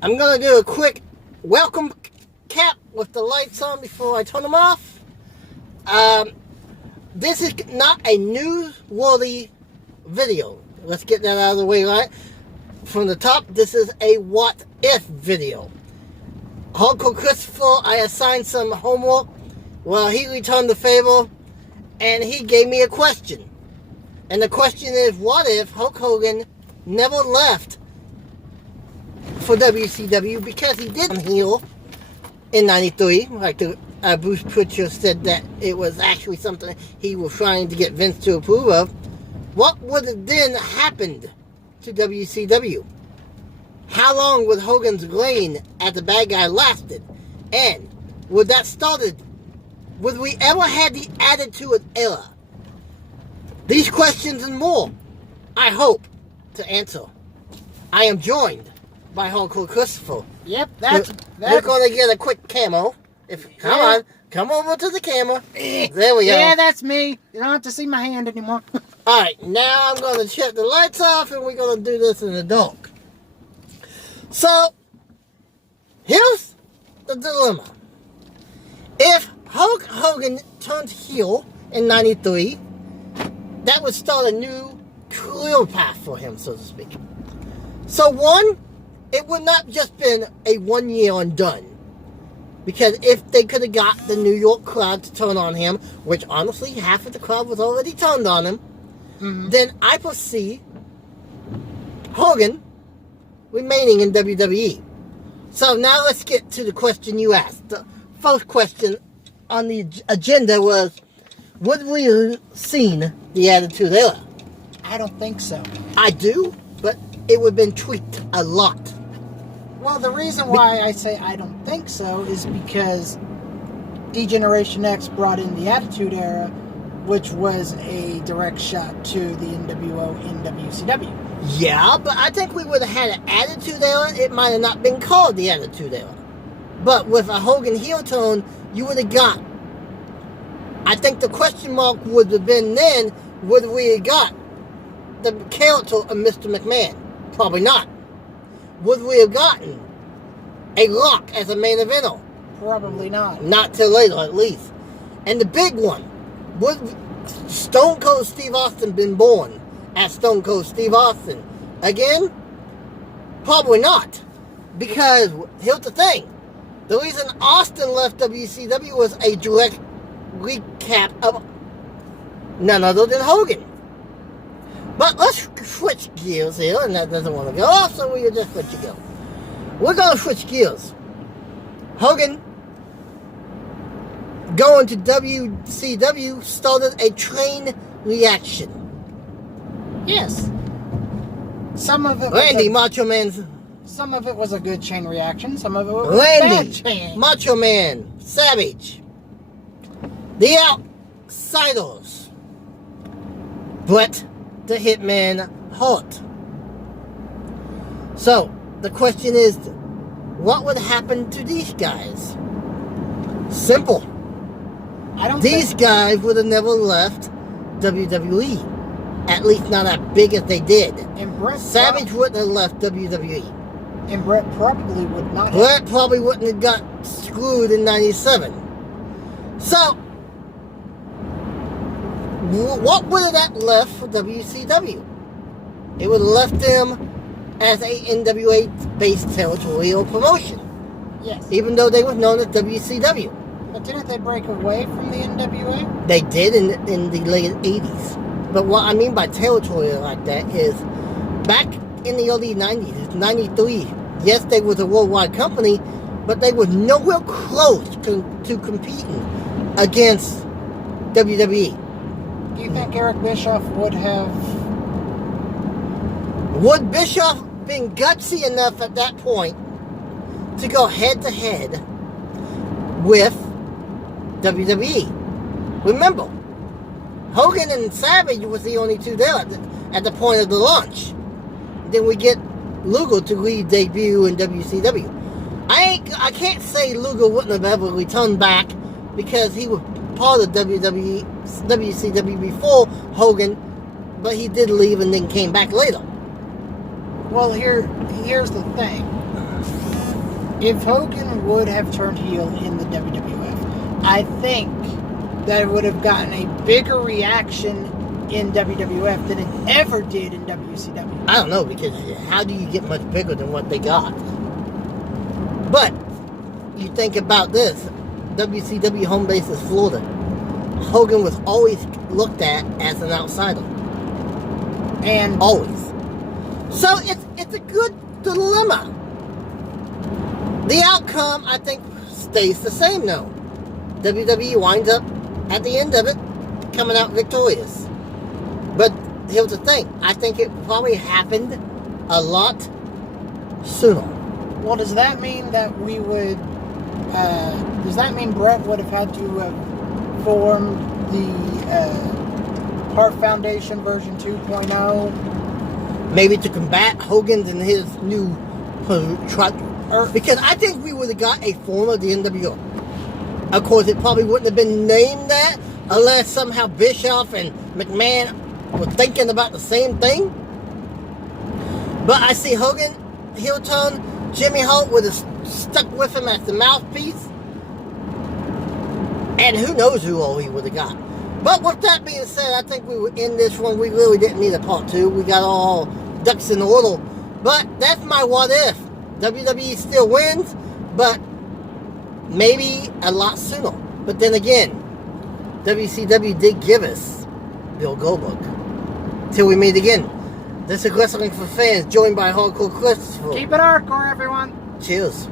I'm going to do a quick welcome cap with the lights on before I turn them off. This is not a newsworthy video. Let's get that out of the way, right? From the top, this is a what if video. Uncle Christopher, I assigned some homework. Well, he returned the favor, and he gave me a question. And the question is, what if Hulk Hogan never left for WCW, because he did heel in '93, like Bruce Pritchard said that it was actually something he was trying to get Vince to approve of. What would have then happened to WCW? How long would Hogan's reign as the bad guy lasted? And would that started? Would we ever had the Attitude Era? These questions and more, I hope to answer. I am joined by Uncle Christopher. Yep, We're going to get a quick camo. Come on, come over to the camera. There we go. Yeah, that's me. You don't have to see my hand anymore. All right, now I'm going to shut the lights off, and we're going to do this in the dark. So, here's the dilemma. If Hulk Hogan turned heel in '93, that would start a new career path for him, so to speak. So one, it would not just been a 1 year and done. Because if they could have got the New York crowd to turn on him, which honestly half of the crowd was already turned on him, then I foresee Hogan remaining in WWE. So now let's get to the question you asked. The first question on the agenda was, would we have seen the Attitude Era? I don't think so. I do, but it would have been tweaked a lot. Well, the reason why I say I don't think so is because D-Generation X brought in the Attitude Era, which was a direct shot to the NWO in WCW. Yeah, but I think we would have had an Attitude Era. It might have not been called the Attitude Era. But with a Hogan heel turn, you would have got. I think the question mark would have been then, would we have got the character of Mr. McMahon? Probably not. Would we have gotten a Rock as a main eventer? Probably not. Not till later, at least. And the big one, would Stone Cold Steve Austin been born as Stone Cold Steve Austin again? Probably not. Because, here's the thing. The reason Austin left WCW was a direct recap of none other than Hogan. But let's switch gears here, and that doesn't want to go off, so we'll just switch gears. We're going to switch gears. Hogan going to WCW started a chain reaction. Yes. Some of it. Randy Macho Man's. Some of it was a good chain reaction. Some of it was a bad chain. Macho Man, Savage, The Outsiders, Bret the Hitman Hart. So, the question is, what would happen to these guys? Simple. These guys would have never left WWE. At least not as big as they did. And Savage wouldn't have left WWE. And Bret probably would not have. Bret probably wouldn't have got screwed in '97. So, what would have that left for WCW? It would have left them as a NWA-based territorial promotion. Yes. Even though they were known as WCW. But didn't they break away from the NWA? They did in the late 80s. But what I mean by territorial like that is, back in the early 90s, 93, yes, they was a worldwide company, but they was nowhere close to competing against WWE. Do you think Eric Bischoff would have... Would Bischoff been gutsy enough at that point to go head-to-head with WWE? Remember, Hogan and Savage was the only two there at the point of the launch. Then we get Luger to re-debut in WCW. I can't say Luger wouldn't have ever returned back because he was part of WCW before Hogan, but he did leave and then came back later. Well, here's the thing. If Hogan would have turned heel in the WWF, I think that it would have gotten a bigger reaction in WWF than it ever did in WCW. I don't know, because how do you get much bigger than what they got? But you think about this. WCW home base is Florida. Hogan was always looked at as an outsider. And always. So it's a good dilemma. The outcome, I think, stays the same though. WWE winds up at the end of it coming out victorious. But here's the thing. I think it probably happened a lot sooner. well, does that mean that we would? Does that mean Brett would have had to have formed the Hart Foundation version 2.0? Maybe to combat Hogan's and his new truck. Because I think we would have got a form of the NWO. Of course, it probably wouldn't have been named that unless somehow Bischoff and McMahon were thinking about the same thing. But I see Hogan, heel turn, Jimmy Hart would have stuck with him as the mouthpiece. And who knows who all he would have got. But with that being said, I think we would end this one. We really didn't need a part 2. We got all ducks in order. But that's my what if. WWE still wins, but maybe a lot sooner. But then again, WCW did give us Bill Goldberg. Till we meet again. This is Wrestling for Fans, joined by Hardcore Christopher. Keep it hardcore, everyone. Cheers.